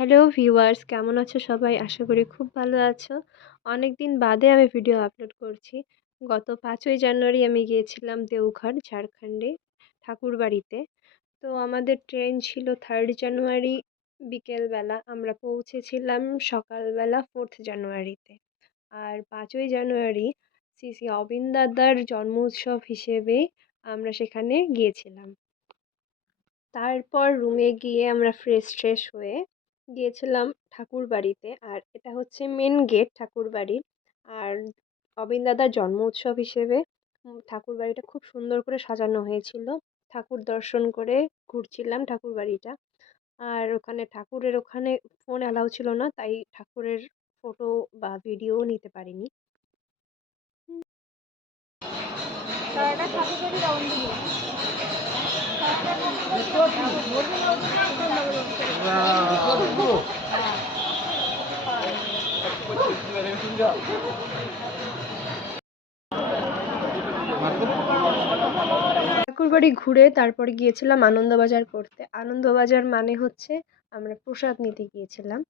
Hello viewers, কেমন আছো সবাই? আশা করি খুব ভালো আছো। অনেক দিন বাদে আমি ভিডিও আপলোড করছি। গত ৫ই জানুয়ারি আমি গিয়েছিলাম দেওঘর, ঝাড়খণ্ডে ঠাকুরবাড়িতে। তো আমাদের ট্রেন ছিল 3rd জানুয়ারি বিকেলবেলা। আমরা পৌঁছেছিলাম সকালবেলা 4th জানুয়ারিতে। আর 5ই জানুয়ারি শ্রী শ্রী অবিন দাদার জন্ম উৎসব হিসেবে আমরা সেখানে গিয়েছিলাম। তারপর রুমে গিয়ে আমরা ফ্রেশ হয়ে গিয়েছিলাম ঠাকুরবাড়িতে। আর এটা হচ্ছে মেন গেট ঠাকুরবাড়ির। আর অবিন দাদার জন্ম উৎসব হিসেবে ঠাকুরবাড়িটা খুব সুন্দর করে সাজানো হয়েছিল। ঠাকুর দর্শন করে ঘুরছিলাম ঠাকুরবাড়িটা। আর ঠাকুরের ওখানে ফোন অ্যালাউ ছিল না, তাই ঠাকুরের ফটো বা ভিডিও নিতে পারিনি। ঠাকুরবাড়ি ঘুরে তারপরে গিয়েছিলাম আনন্দবাজার করতে। আনন্দবাজার মানে হচ্ছে আমরা প্রসাদ নিতে গিয়েছিলাম।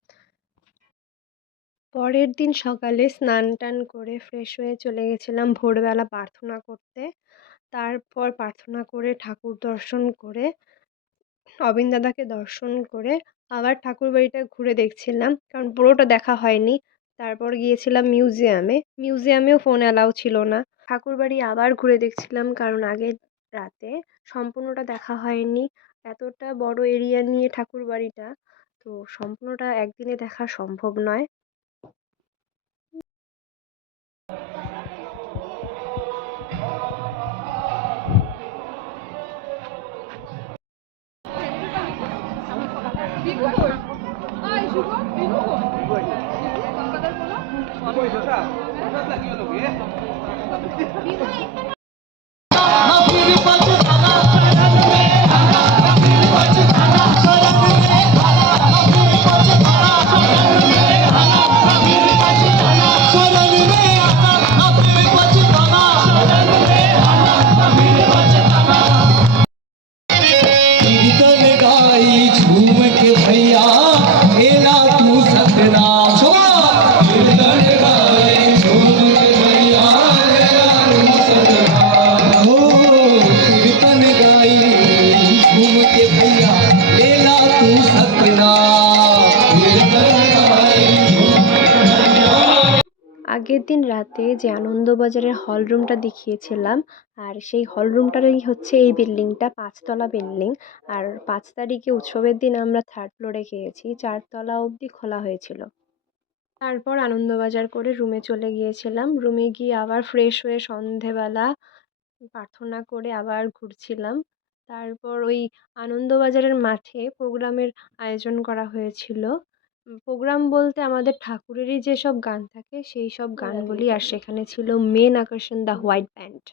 পরের দিন সকালে স্নান টান করে ফ্রেশ হয়ে চলে গেছিলাম ভোরবেলা প্রার্থনা করতে। তারপর প্রার্থনা করে ঠাকুর দর্শন করে অবিন দাদাকে দর্শন করে আবার ঠাকুরবাড়িটা ঘুরে দেখছিলাম, কারণ পুরোটা দেখা হয়নি। তারপর গিয়েছিলাম মিউজিয়ামে। মিউজিয়ামেও ফোন অ্যালাউ ছিল না। ঠাকুরবাড়ি আবার ঘুরে দেখছিলাম, কারণ আগের রাতে সম্পূর্ণটা দেখা হয়নি। এতটা বড় এরিয়া নিয়ে ঠাকুরবাড়িটা, তো সম্পূর্ণটা একদিনে দেখা সম্ভব নয়। আগের দিন রাতে যে আনন্দবাজারের হল রুমটা দেখিয়েছিলাম, আর সেই হল রুমটারই হচ্ছে এই বিল্ডিংটা, 5তলা বিল্ডিং। আর 5 তারিখে উৎসবের দিন আমরা 3rd ফ্লোরে গিয়েছি, 4তলা অবধি খোলা হয়েছিল। তারপর আনন্দবাজার করে রুমে চলে গিয়েছিলাম। রুমে গিয়ে আবার ফ্রেশ হয়ে সন্ধেবেলা প্রার্থনা করে আবার ঘুরছিলাম। তারপর ওই আনন্দবাজারের মাঠে প্রোগ্রামের আয়োজন করা হয়েছিল। প্রোগ্রাম বলতে আমাদের ঠাকুরেরই যেসব গান থাকে সেই সব গানগুলি, আর সেখানে ছিল মেন আকর্ষণ দ্য হোয়াইট ব্যান্ড।